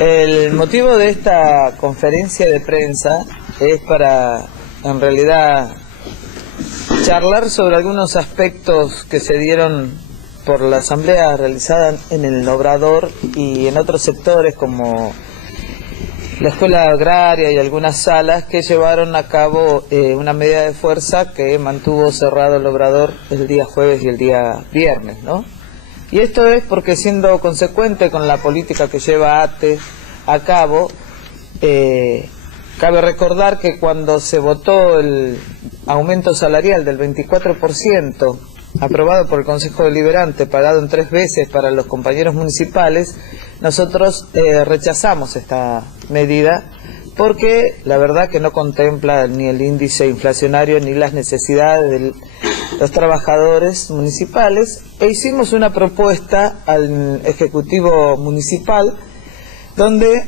El motivo de esta conferencia de prensa es para, en realidad, charlar sobre algunos aspectos que se dieron por la asamblea realizada en el Obrador y en otros sectores como la escuela agraria y algunas salas que llevaron a cabo una medida de fuerza que mantuvo cerrado el Obrador el día jueves y el día viernes, ¿no? Y esto es porque, siendo consecuente con la política que lleva ATE a cabo, cabe recordar que cuando se votó el aumento salarial del 24%, aprobado por el Consejo Deliberante, pagado en 3 veces para los compañeros municipales, nosotros rechazamos esta medida porque la verdad que no contempla ni el índice inflacionario ni las necesidades de los trabajadores municipales, e hicimos una propuesta al Ejecutivo Municipal donde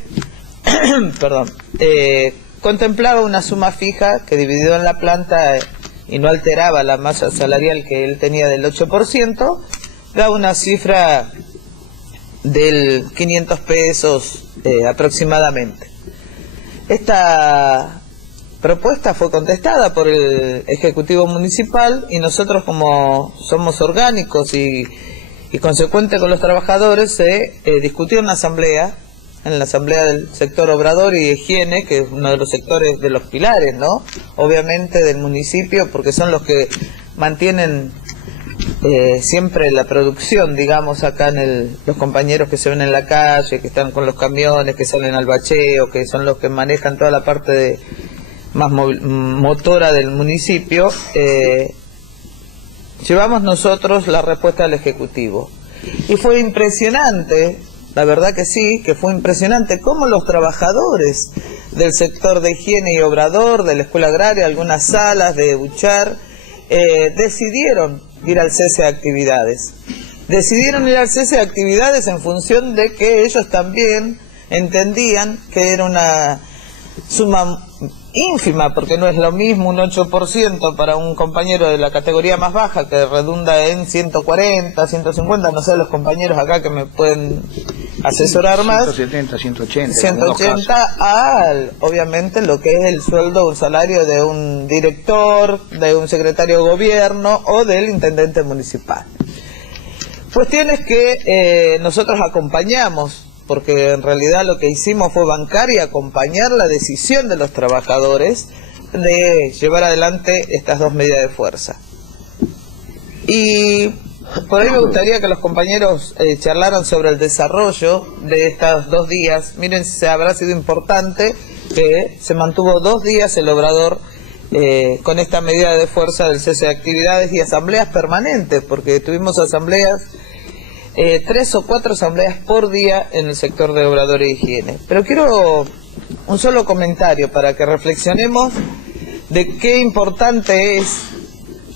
contemplaba una suma fija que, dividido en la planta y no alteraba la masa salarial que él tenía del 8%, da una cifra del 500 pesos aproximadamente. Esta propuesta fue contestada por el Ejecutivo Municipal y nosotros, como somos orgánicos y consecuentes con los trabajadores, se discutió en la asamblea del sector Obrador y Higiene, que es uno de los sectores, de los pilares, ¿no? Obviamente del municipio, porque son los que mantienen siempre la producción, digamos, acá los compañeros que se ven en la calle, que están con los camiones, que salen al bacheo, que son los que manejan toda la parte más motora del municipio. Llevamos nosotros la respuesta al Ejecutivo. Y fue impresionante, la verdad que sí, que fue impresionante cómo los trabajadores del sector de Higiene y Obrador, de la escuela agraria, algunas salas de Buchar, decidieron ir al cese de actividades. Decidieron ir al cese de actividades en función de que ellos también entendían que era una suma ínfima, porque no es lo mismo un 8% para un compañero de la categoría más baja, que redunda en 140, 150, no sé, los compañeros acá que me pueden asesorar más. 170, 180. 180 obviamente, lo que es el sueldo, un salario de un director, de un secretario de gobierno o del intendente municipal. Cuestiones que nosotros acompañamos, porque en realidad lo que hicimos fue bancar y acompañar la decisión de los trabajadores de llevar adelante estas 2 medidas de fuerza. Y por ahí me gustaría que los compañeros charlaran sobre el desarrollo de estos 2 días. Miren, se habrá sido importante que se mantuvo 2 días el Obrador con esta medida de fuerza del cese de actividades y asambleas permanentes, porque tuvimos asambleas, 3 o 4 asambleas por día en el sector de Obrador y Higiene. Pero quiero un solo comentario para que reflexionemos de qué importante es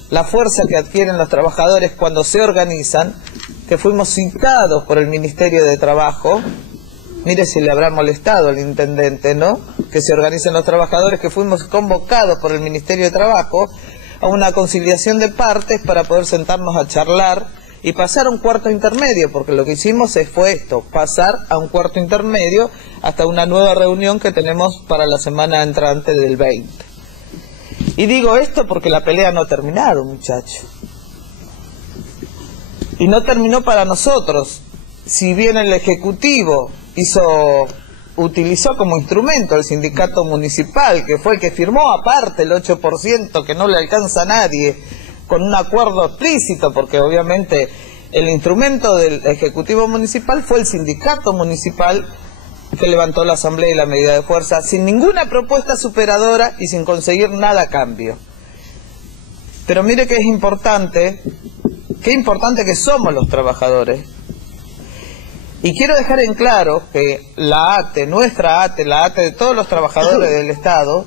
la fuerza que adquieren los trabajadores cuando se organizan, que fuimos citados por el Ministerio de Trabajo. Mire si le habrá molestado al intendente, ¿no?, que se organicen los trabajadores, que fuimos convocados por el Ministerio de Trabajo a una conciliación de partes para poder sentarnos a charlar y pasar a un cuarto intermedio, porque lo que hicimos fue esto, pasar a un cuarto intermedio hasta una nueva reunión que tenemos para la semana entrante del 20. Y digo esto porque la pelea no ha terminado, muchachos. Y no terminó para nosotros. Si bien el Ejecutivo utilizó como instrumento el sindicato municipal, que fue el que firmó aparte el 8%, que no le alcanza a nadie, con un acuerdo explícito, porque obviamente el instrumento del Ejecutivo Municipal fue el sindicato municipal que levantó la asamblea y la medida de fuerza sin ninguna propuesta superadora y sin conseguir nada a cambio. Pero mire que es importante, qué importante que somos los trabajadores. Y quiero dejar en claro que la ATE, nuestra ATE, la ATE de todos los trabajadores del Estado,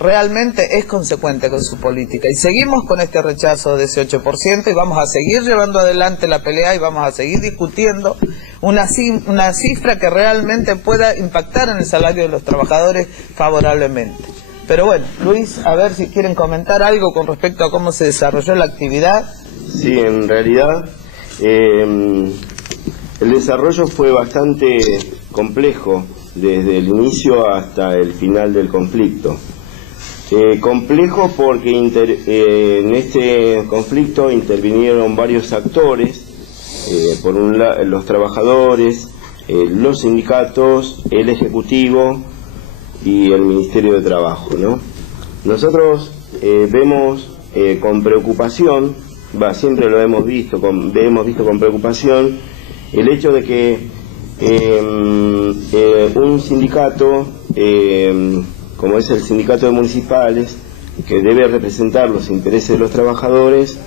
realmente es consecuente con su política, y seguimos con este rechazo de ese 8% y vamos a seguir llevando adelante la pelea y vamos a seguir discutiendo una cifra que realmente pueda impactar en el salario de los trabajadores favorablemente. Pero bueno, Luis, a ver si quieren comentar algo con respecto a cómo se desarrolló la actividad. Sí, en realidad el desarrollo fue bastante complejo desde el inicio hasta el final del conflicto. Complejo porque en este conflicto intervinieron varios actores, por un lado los trabajadores, los sindicatos, el Ejecutivo y el Ministerio de Trabajo, ¿no? Nosotros vemos con preocupación, siempre lo hemos visto con preocupación, el hecho de que un sindicato, como es el sindicato de municipales, que debe representar los intereses de los trabajadores,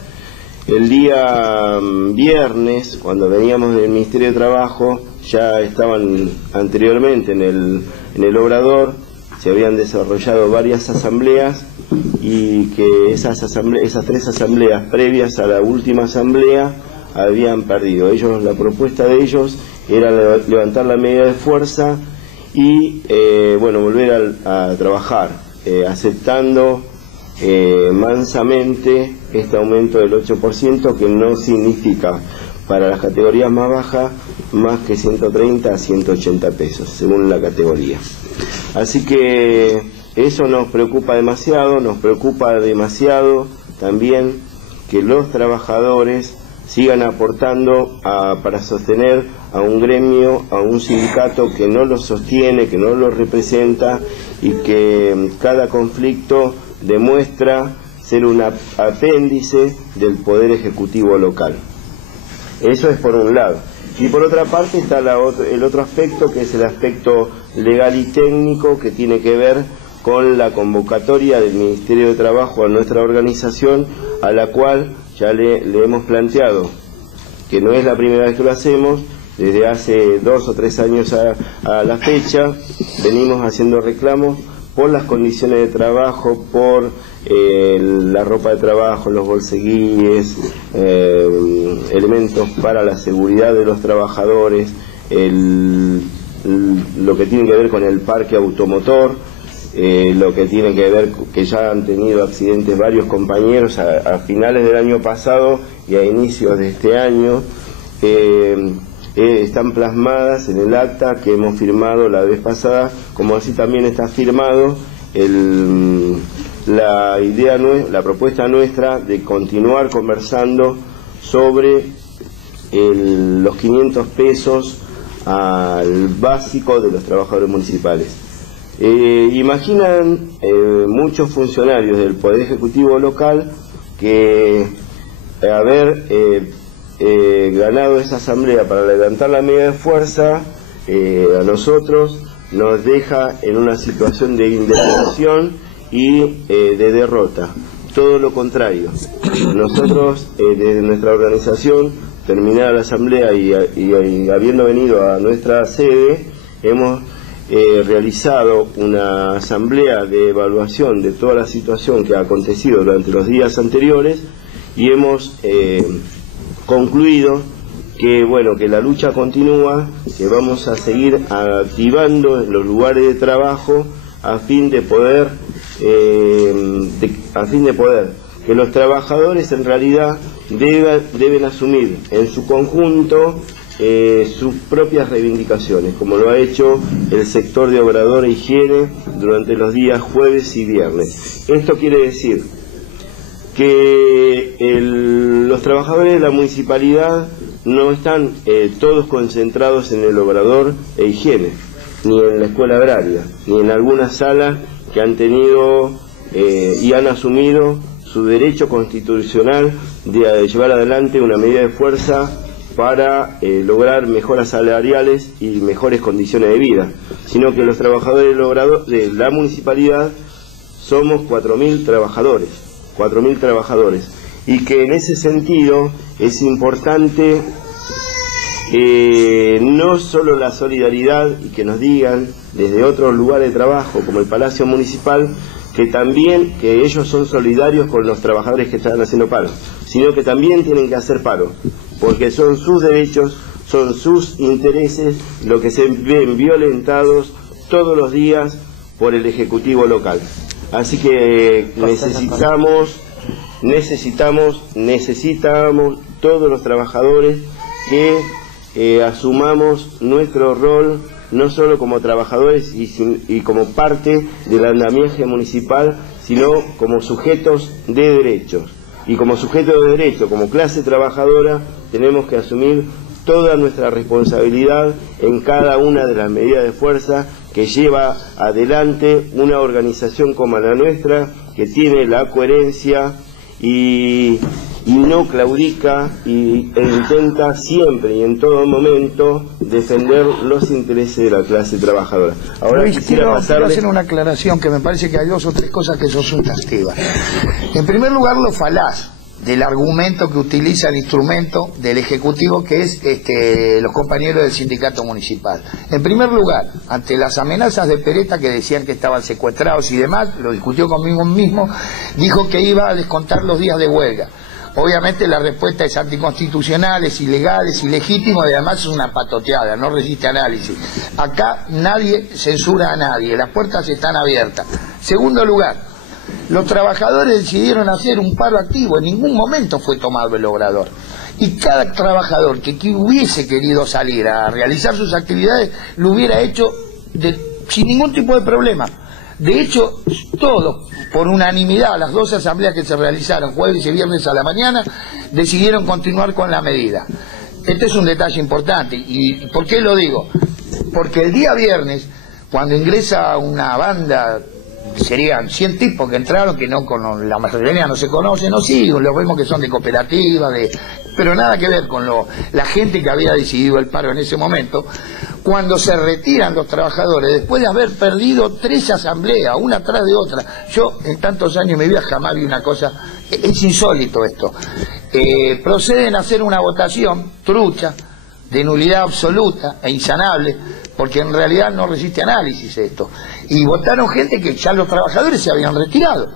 el día viernes, cuando veníamos del Ministerio de Trabajo, ya estaban anteriormente en el Obrador, se habían desarrollado varias asambleas, y que esas 3 asambleas previas a la última asamblea habían perdido. La propuesta de ellos era levantar la medida de fuerza y volver a trabajar, aceptando mansamente este aumento del 8%, que no significa para las categorías más bajas más que 130 a 180 pesos, según la categoría. Así que eso nos preocupa demasiado también que los trabajadores sigan aportando para sostener a un gremio, a un sindicato que no los sostiene, que no los representa, y que cada conflicto demuestra ser un apéndice del Poder Ejecutivo local. Eso es por un lado. Y por otra parte está el otro aspecto, que es el aspecto legal y técnico, que tiene que ver con la convocatoria del Ministerio de Trabajo a nuestra organización, a la cual ya le hemos planteado, que no es la primera vez que lo hacemos, desde hace 2 o 3 años a la fecha, venimos haciendo reclamos por las condiciones de trabajo, por la ropa de trabajo, los bolseguíes, elementos para la seguridad de los trabajadores, lo que tiene que ver con el parque automotor, lo que tiene que ver que ya han tenido accidentes varios compañeros a finales del año pasado y a inicios de este año. Están plasmadas en el acta que hemos firmado la vez pasada, como así también está firmado la propuesta nuestra de continuar conversando sobre los 500 pesos al básico de los trabajadores municipales. Imaginan muchos funcionarios del Poder Ejecutivo local que haber ganado esa asamblea para levantar la medida de fuerza a nosotros nos deja en una situación de indefensión y de derrota. Todo lo contrario. Nosotros, desde nuestra organización, terminada la asamblea y habiendo venido a nuestra sede, hemos realizado una asamblea de evaluación de toda la situación que ha acontecido durante los días anteriores, y hemos concluido que la lucha continúa, que vamos a seguir activando los lugares de trabajo a fin de poder que los trabajadores en realidad deben asumir en su conjunto sus propias reivindicaciones, como lo ha hecho el sector de Obrador e Higiene durante los días jueves y viernes. Esto quiere decir que los trabajadores de la municipalidad no están todos concentrados en el Obrador e Higiene, ni en la escuela agraria, ni en alguna sala que han tenido y han asumido su derecho constitucional de llevar adelante una medida de fuerza para lograr mejoras salariales y mejores condiciones de vida, sino que los trabajadores de la municipalidad somos 4.000 trabajadores, y que en ese sentido es importante no solo la solidaridad, y que nos digan desde otros lugares de trabajo como el Palacio Municipal que ellos son solidarios con los trabajadores que están haciendo paro, sino que también tienen que hacer paro, porque son sus derechos, son sus intereses lo que se ven violentados todos los días por el Ejecutivo local. Así que necesitamos todos los trabajadores que asumamos nuestro rol no solo como trabajadores y como parte del andamiaje municipal, sino como sujetos de derechos. Y como sujetos de derecho, como clase trabajadora, tenemos que asumir toda nuestra responsabilidad en cada una de las medidas de fuerza que lleva adelante una organización como la nuestra, que tiene la coherencia y no claudica e intenta siempre y en todo momento defender los intereses de la clase trabajadora. Ahora Luis, quiero hacer una aclaración, que me parece que hay dos o tres cosas que son sustantivas. En primer lugar, lo falaz del argumento que utiliza el instrumento del Ejecutivo, que es los compañeros del sindicato municipal. En primer lugar, ante las amenazas de Peretta, que decían que estaban secuestrados y demás, lo discutió conmigo mismo, dijo que iba a descontar los días de huelga. Obviamente la respuesta es anticonstitucional, es ilegal, es ilegítimo y además es una patoteada, no resiste análisis. Acá nadie censura a nadie, las puertas están abiertas. Segundo lugar, los trabajadores decidieron hacer un paro activo, en ningún momento fue tomado el obrador. Y cada trabajador que hubiese querido salir a realizar sus actividades, lo hubiera hecho sin ningún tipo de problema. De hecho, todos, por unanimidad, las dos asambleas que se realizaron, jueves y viernes a la mañana, decidieron continuar con la medida. Este es un detalle importante. ¿Y por qué lo digo? Porque el día viernes, cuando ingresa una banda, serían 100 tipos que entraron, que no con la mayoría no se conocen, no sí, los vemos que son de cooperativa, pero nada que ver con la gente que había decidido el paro en ese momento. Cuando se retiran los trabajadores, después de haber perdido 3 asambleas, una tras de otra, yo en tantos años de mi vida jamás vi una cosa, es insólito esto, proceden a hacer una votación trucha, de nulidad absoluta e insanable, porque en realidad no resiste análisis esto, y votaron gente que ya los trabajadores se habían retirado.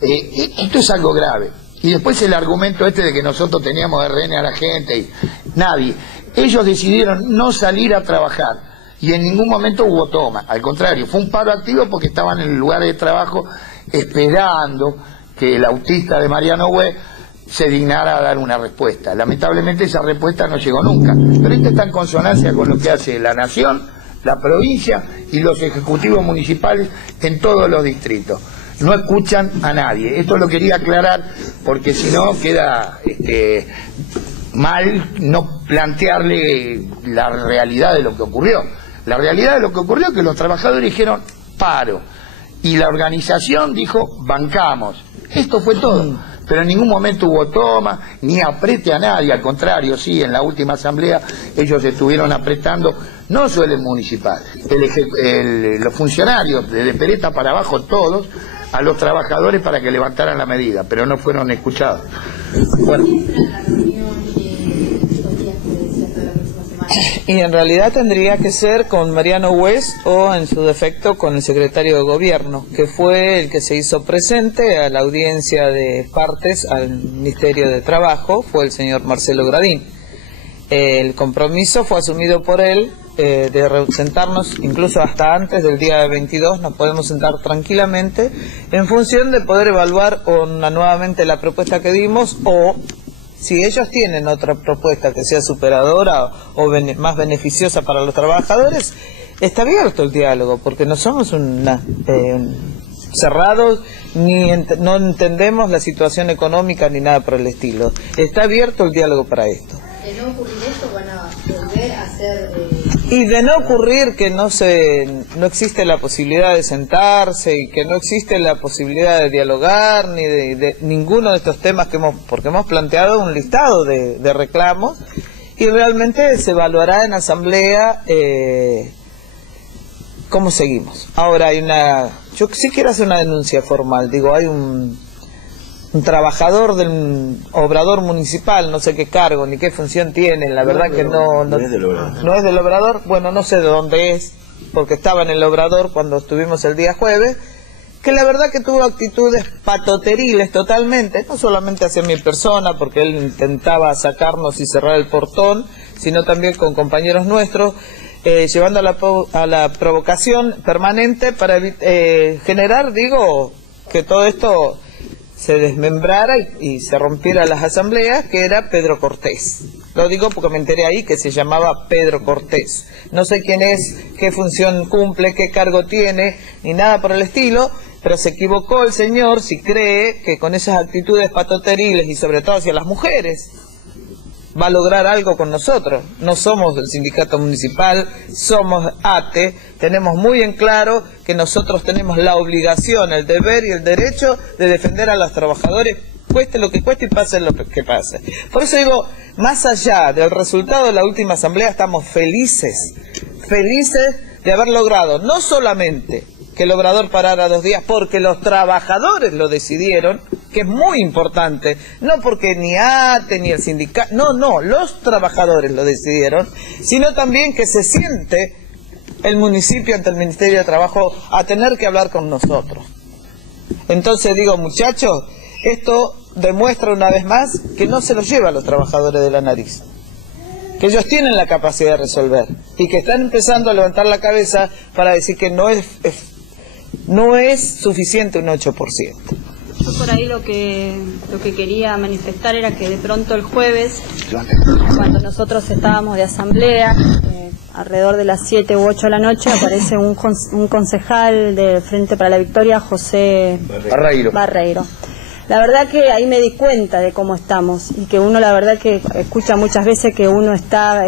Esto es algo grave. Y después el argumento de que nosotros teníamos RN a la gente, y nadie. Ellos decidieron no salir a trabajar y en ningún momento hubo toma, al contrario, fue un paro activo porque estaban en el lugar de trabajo esperando que el autista de Mariano Güell se dignara a dar una respuesta. Lamentablemente esa respuesta no llegó nunca, pero esto está en consonancia con lo que hace la Nación, la provincia y los ejecutivos municipales en todos los distritos. No escuchan a nadie. Esto lo quería aclarar porque si no queda mal no plantearle la realidad de lo que ocurrió. La realidad de lo que ocurrió es que los trabajadores dijeron paro y la organización dijo bancamos. Esto fue todo. Pero en ningún momento hubo toma, ni aprete a nadie, al contrario, sí, en la última asamblea ellos estuvieron apretando, no solo el municipal, los funcionarios, desde Peretta para abajo todos, a los trabajadores para que levantaran la medida, pero no fueron escuchados. Bueno. Y en realidad tendría que ser con Mariano Güell o en su defecto con el secretario de gobierno, que fue el que se hizo presente a la audiencia de partes al Ministerio de Trabajo, fue el señor Marcelo Gradín. El compromiso fue asumido por él de sentarnos incluso hasta antes del día 22, nos podemos sentar tranquilamente en función de poder evaluar nuevamente la propuesta que dimos o si ellos tienen otra propuesta que sea superadora o más beneficiosa para los trabajadores, está abierto el diálogo, porque no somos cerrados, no entendemos la situación económica ni nada por el estilo. Está abierto el diálogo para esto. De no ocurrir esto, van a volver a hacer... Y de no ocurrir que no existe la posibilidad de sentarse y que no existe la posibilidad de dialogar ni de ninguno de estos temas porque hemos planteado un listado de reclamos y realmente se evaluará en asamblea cómo seguimos. Ahora yo sí quiero hacer una denuncia formal, digo, hay un trabajador del obrador municipal, no sé qué cargo ni qué función tiene, la verdad que no es del obrador. No es del obrador, bueno, no sé de dónde es, porque estaba en el obrador cuando estuvimos el día jueves, que la verdad que tuvo actitudes patoteriles totalmente, no solamente hacia mi persona, porque él intentaba sacarnos y cerrar el portón, sino también con compañeros nuestros, llevando a la provocación permanente para generar, digo, que todo esto se desmembrara y se rompiera las asambleas, que era Pedro Cortés. Lo digo porque me enteré ahí que se llamaba Pedro Cortés. No sé quién es, qué función cumple, qué cargo tiene, ni nada por el estilo, pero se equivocó el señor si cree que con esas actitudes patoteriles y sobre todo hacia las mujeres va a lograr algo con nosotros. No somos el sindicato municipal, somos ATE, tenemos muy en claro que nosotros tenemos la obligación, el deber y el derecho de defender a los trabajadores, cueste lo que cueste y pase lo que pase. Por eso digo, más allá del resultado de la última asamblea, estamos felices de haber logrado no solamente que el obrador parara 2 días, porque los trabajadores lo decidieron, que es muy importante, no porque ni ATE ni el sindicato, no, los trabajadores lo decidieron, sino también que se siente el municipio ante el Ministerio de Trabajo a tener que hablar con nosotros. Entonces digo, muchachos, esto demuestra una vez más que no se lo lleva a los trabajadores de la nariz, que ellos tienen la capacidad de resolver y que están empezando a levantar la cabeza para decir que no es suficiente un 8%. Yo por ahí lo que quería manifestar era que de pronto el jueves, cuando nosotros estábamos de asamblea, alrededor de las 7 u 8 de la noche, aparece un concejal del Frente para la Victoria, José Barreiro. La verdad que ahí me di cuenta de cómo estamos y que uno la verdad que escucha muchas veces que uno está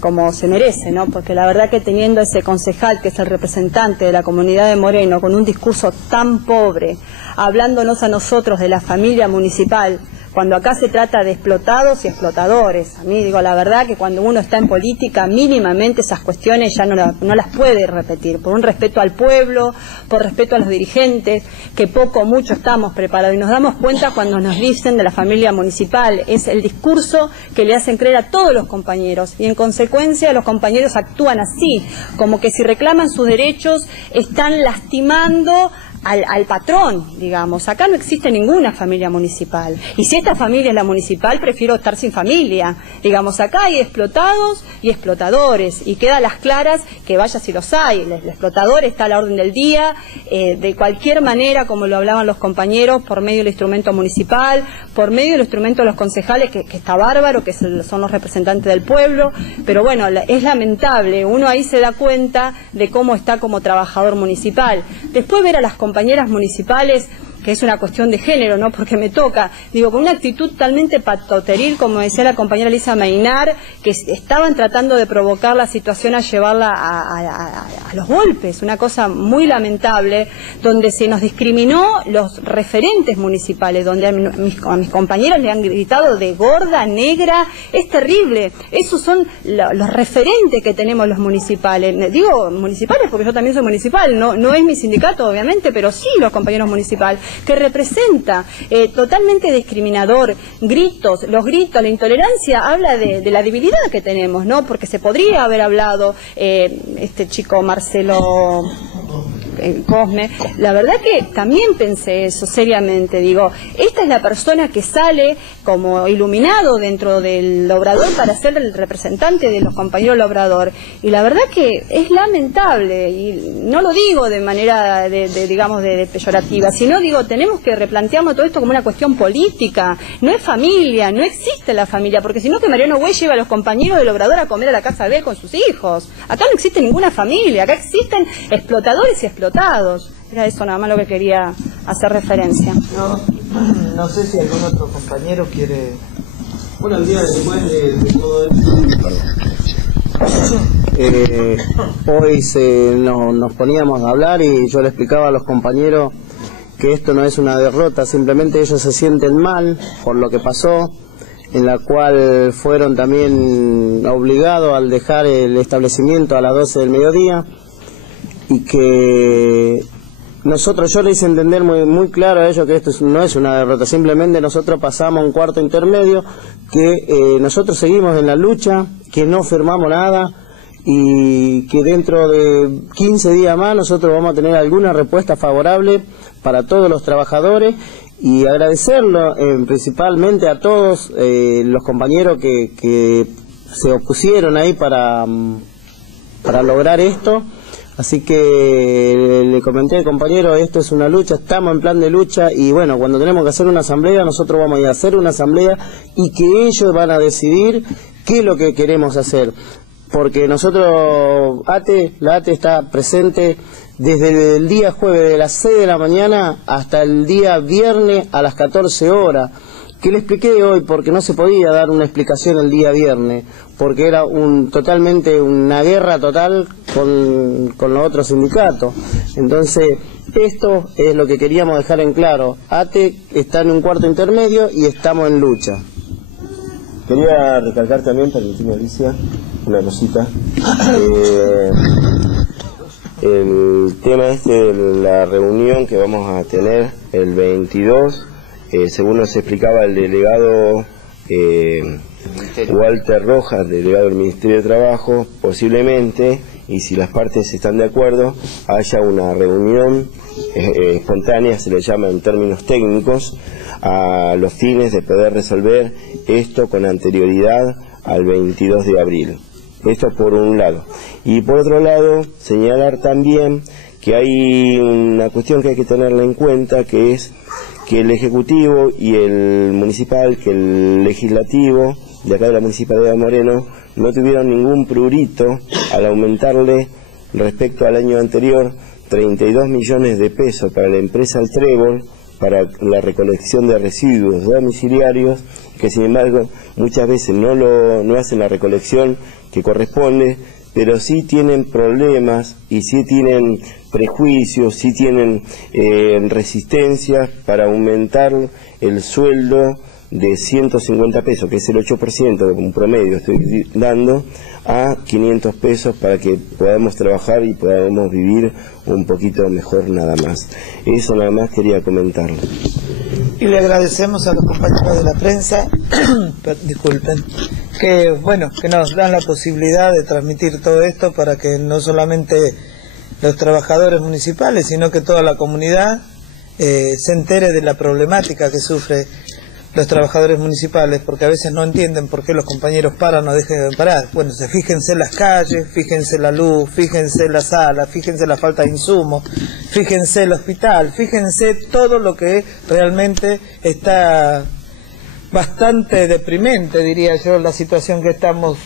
como se merece, ¿no? Porque la verdad que teniendo ese concejal que es el representante de la comunidad de Moreno con un discurso tan pobre, hablándonos a nosotros de la familia municipal, cuando acá se trata de explotados y explotadores. A mí digo la verdad que cuando uno está en política mínimamente esas cuestiones ya no las puede repetir, por un respeto al pueblo, por respeto a los dirigentes, que poco o mucho estamos preparados y nos damos cuenta cuando nos dicen de la familia municipal, es el discurso que le hacen creer a todos los compañeros y en consecuencia los compañeros actúan así, como que si reclaman sus derechos están lastimando al patrón, digamos. Acá no existe ninguna familia municipal. Y si esta familia es la municipal, prefiero estar sin familia. Digamos, acá hay explotados y explotadores. Y queda a las claras que vaya si los hay. El explotador está a la orden del día, de cualquier manera, como lo hablaban los compañeros, por medio del instrumento municipal, por medio del instrumento de los concejales, que está bárbaro, que son los representantes del pueblo. Pero bueno, es lamentable. Uno ahí se da cuenta de cómo está como trabajador municipal. Después ver a las compañeras municipales, que es una cuestión de género, ¿no? Porque me toca, digo, con una actitud totalmente patoteril, como decía la compañera Lisa Mainar, que estaban tratando de provocar la situación a llevarla a los golpes, una cosa muy lamentable, donde se nos discriminó los referentes municipales, donde a mis compañeras le han gritado de gorda, negra, es terrible. Esos son los referentes que tenemos los municipales. Digo municipales porque yo también soy municipal, no es mi sindicato obviamente, pero sí los compañeros municipales, que representa totalmente discriminador, los gritos, la intolerancia, habla de la debilidad que tenemos, ¿no? Porque se podría haber hablado este chico Marcelo Cosme, la verdad que también pensé eso seriamente, digo, esta es la persona que sale como iluminado dentro del obrador para ser el representante de los compañeros del obrador, y la verdad que es lamentable, y no lo digo de manera digamos de peyorativa, sino digo, tenemos que replantearnos todo esto como una cuestión política, no es familia, no existe la familia, porque si no que Mariano Güey lleva a los compañeros del obrador a comer a la casa de él con sus hijos. Acá no existe ninguna familia, acá existen explotadores y explotados. Era eso nada más lo que quería hacer referencia. No sé si algún otro compañero quiere... Bueno, el día después de todo esto... hoy nos poníamos a hablar y yo le explicaba a los compañeros que esto no es una derrota, simplemente ellos se sienten mal por lo que pasó, en la cual fueron también obligados al dejar el establecimiento a las 12 del mediodía, y que yo les hice entender muy claro a ellos que esto no es una derrota, simplemente nosotros pasamos a un cuarto intermedio, que nosotros seguimos en la lucha, que no firmamos nada y que dentro de 15 días más nosotros vamos a tener alguna respuesta favorable para todos los trabajadores, y agradecerlo principalmente a todos los compañeros que se opusieron ahí para lograr esto. Así que le comenté, compañero, esto es una lucha, estamos en plan de lucha, y bueno, cuando tenemos que hacer una asamblea, nosotros vamos a ir a hacer una asamblea y que ellos van a decidir ¿Qué es lo que queremos hacer? Porque nosotros, la ATE está presente desde el día jueves de las 6 de la mañana hasta el día viernes a las 14 horas. Que le expliqué hoy porque no se podía dar una explicación el día viernes, porque era totalmente una guerra total con los otros sindicatos. Entonces, esto es lo que queríamos dejar en claro. ATE está en un cuarto intermedio y estamos en lucha. Quería recalcar también, permitirme, Alicia, una cosita. El tema de la reunión que vamos a tener el 22, según nos explicaba el delegado Walter Rojas, delegado del Ministerio de Trabajo, posiblemente, y si las partes están de acuerdo, haya una reunión espontánea, se le llama en términos técnicos, a los fines de poder resolver esto con anterioridad al 22 de abril. Esto por un lado. Y por otro lado, señalar también que hay una cuestión que hay que tenerla en cuenta, que es que el Ejecutivo y el Municipal, que el Legislativo de acá de la Municipalidad de Moreno, no tuvieron ningún prurito al aumentarle respecto al año anterior 32 millones de pesos para la empresa El Trébol, para la recolección de residuos domiciliarios, que sin embargo muchas veces no hacen la recolección que corresponde, pero sí tienen problemas y sí tienen prejuicios, sí tienen resistencias para aumentar el sueldo de 150 pesos, que es el 8%, un promedio estoy dando, a 500 pesos para que podamos trabajar y podamos vivir un poquito mejor nada más. Eso nada más quería comentarlo. Y le agradecemos a los compañeros de la prensa, disculpen, que bueno, que nos dan la posibilidad de transmitir todo esto para que no solamente los trabajadores municipales, sino que toda la comunidad se entere de la problemática que sufre los trabajadores municipales, porque a veces no entienden por qué los compañeros paran o dejan de parar. Bueno, fíjense las calles, fíjense la luz, fíjense la sala, fíjense la falta de insumos, fíjense el hospital, fíjense todo lo que realmente está bastante deprimente, diría yo, la situación que estamos...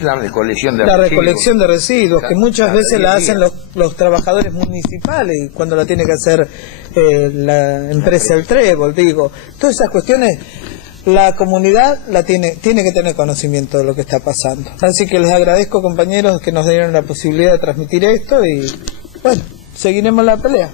la recolección de residuos, que muchas veces la hacen los trabajadores municipales, y cuando la tiene que hacer la empresa El Trébol, digo. Todas esas cuestiones, la comunidad tiene que tener conocimiento de lo que está pasando. Así que les agradezco, compañeros, que nos dieron la posibilidad de transmitir esto, y bueno, seguiremos la pelea.